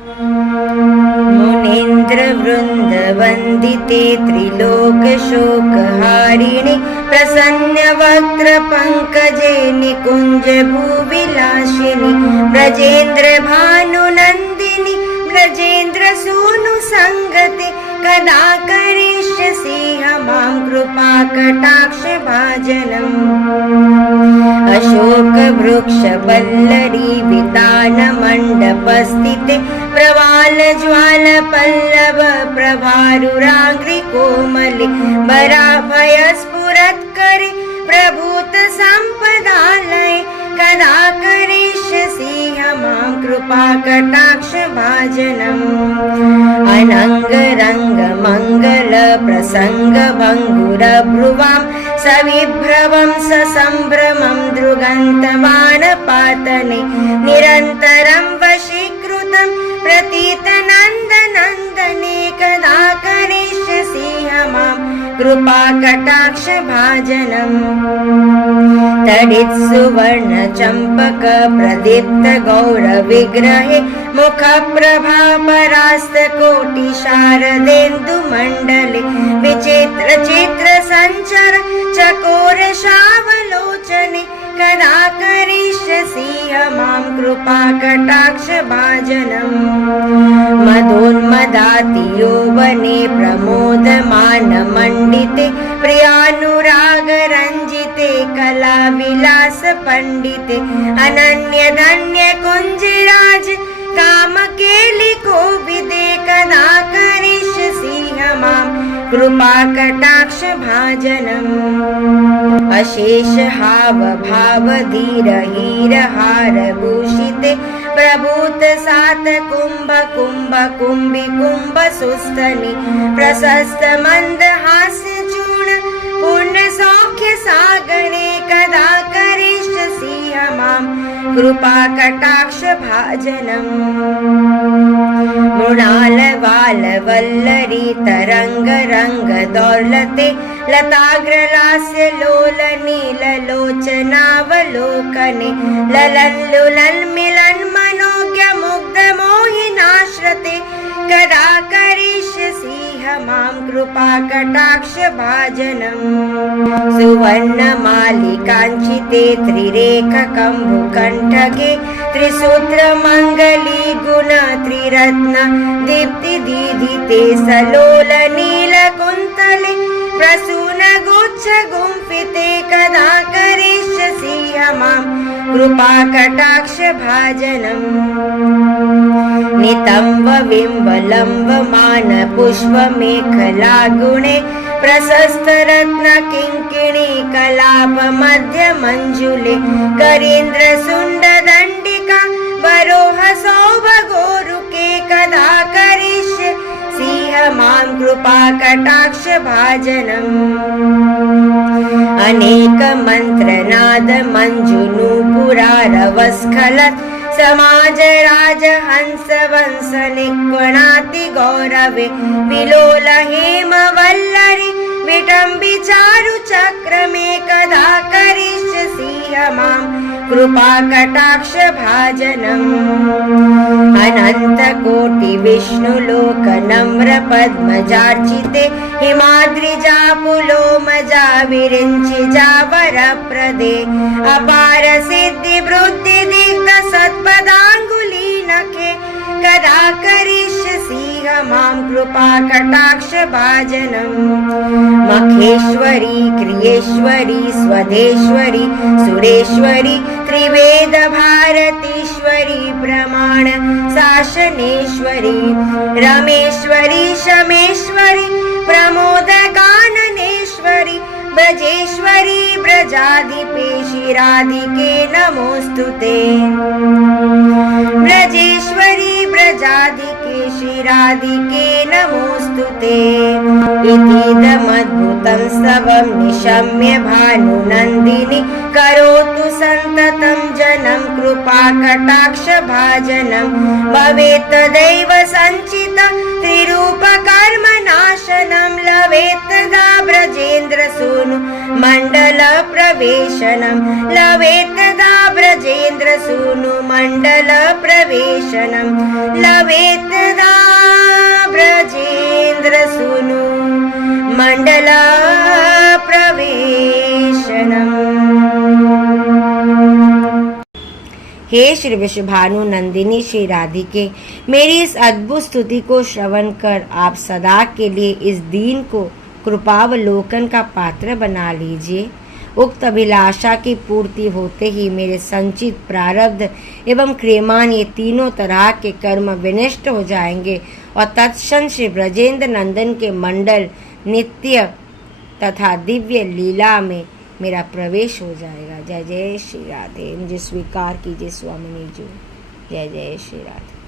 मुनीन्द्रवृन्दवन्दिते त्रिलोकशोकहारिणि प्रसन्नवक्त्रपङ्कजे निकुञ्जभूविलासिनि ब्रजेन्द्रभानुनन्दिनि ब्रजेन्द्रसूनुसङ्गते कदा करिष्यसि मां कृपाकटाक्षभाजनम्। अशोकवृक्षवल्लरी वितानमण्डपस्थिते प्रवालज्वालपल्लव प्रभारुराङ्घ्रिकोमले वराभयस्फुरत्करे प्रभूतसम्पदालये कदा करिष्यसि मां कृपाकटाक्षभाजनम्। अनङ्गरङ्गमङ्गलप्रसङ्गभङ्गुरभ्रुवां सविभ्रवं ससम्भ्रमं दृगन्तवानपातने निरन्तरं वशीकृतं प्रतीतनन्दनन्दने कदा करिष्यसि मां कृपाकटाक्षभाजनम्। तडित्सुवर्णचम्पक प्रदीप्त गौरविग्रहे मुखप्रभापरास्तकोटिशारदेन्दुमण्डले विचित्रचित्रसञ्चर चकोरशावलोचने कदा करिष्यसि मां कृपाकटाक्षभाजनम्। मदोन्मदातियौवने प्रमोदमानमण्डिते प्रियानुरागरञ्जिते कलाविलासपण्डिते अनन्यधन्यकुञ्जराज कामकेलिकोविदे कदा करिष्यसि मां कृपाकटाक्षभाजनम्। अशेषहावभावधीरहीरहारभूषिते प्रभूतसातकुम्भकुम्भकुम्भिकुम्भसुस्तनि प्रशस्तमन्दहास्यचूर्ण पूर्णसौख्यसागरे कदा करिष्यसि मां कृपाकटाक्षभाजनम्। मृणालवालवल्लरी तरङ्गरङ्गदौलते लताग्रलास्यलोलनीललोचनावलोकने ललल्लुलन्मिलन्मनोज्ञमुग्धमोहिनाश्रते कदा करिष्यसि मां कृपाकटाक्षभाजनम्। सुवर्णमालिकाञ्चिते त्रिरेखकम्बुकण्ठके त्रिसूत्रमङ्गली गुण त्रिरत्न दीप्तिदीधिते सलोलनीलकुन्तले प्रसूनगुच्छगुम्फिते कदा करिष्यसि मां कृपाकटाक्षभाजनम्। नितम्बविम्बलम्बमानपुष्पमेखलागुणे प्रशस्तरत्नकिङ्किणी कलापमध्यमञ्जुले करीन्द्रसुण्डदण्डिका वरोहसौभगोरुके कदा करिष्यसि मां कृपाकटाक्षभाजनम्। अनेकमन्त्रनादमञ्जुनूपुरारवस्खलत् समाजराजहंसवंशनिक्वणाति गौरवे विलोल हेमवल्लरी विटम्बिचारुचक्रमे कदा करिष्यसि मां कृपाकटाक्षभाजनम्। अनन्तकोटिविष्णुलोकनम्रपद्मजार्चिते हिमाद्रिजापुलोमजा विरिञ्चिजावरप्रदे अपारसिद्धिवृद्धिदिग्धसत्पदाङ्गुलीनखे कदा करिष्यसि मां कृपाकटाक्षभाजनम्। मखेश्वरी क्रियेश्वरी स्वदेश्वरी सुरेश्वरी त्रिवेदभारतीश्वरी प्रमाण शासनेश्वरी रमेश्वरी शमेश्वरी प्रमोदगाननेश्वरी ब्रजेश्वरी ब्रजाधिपेशिराधिके नमोऽस्तुते। ब्रजेश्वरी ब्रजाधिके शिराधिके नमोऽस्तुते। इतीदमद्भुत तं स्तवं निशम्य भानुनन्दिनी करोतु सन्ततं जनं कृपाकटाक्षभाजनं भवेत् तदैव सञ्चितं त्रिरूपकर्मनाशनं लवेत् तदा ब्रजेन्द्रसूनु मण्डलप्रवेशनं लवेत् तदा ब्रजेन्द्रसूनु मण्डलप्रवेशनं लवेत् तदा ब्रजेन्द्रसूनु मण्डलप्रवेशनम्। हे श्री विश्वभानु नंदिनी श्री राधिके, मेरी इस अद्भुत स्तुति को श्रवण कर आप सदा के लिए इस दीन को कृपावलोकन का पात्र बना लीजिए। उक्त अभिलाषा की पूर्ति होते ही मेरे संचित प्रारब्ध एवं क्रियमान ये तीनों तरह के कर्म विनष्ट हो जाएंगे और तत्क्षण श्री ब्रजेंद्र नंदन के मंडल नित्य तथा दिव्य लीला में मेरा प्रवेश हो जाएगा। जय जय श्री राधे। मुझे स्वीकार कीजिए स्वामिनी जी। जय जय श्री राधे।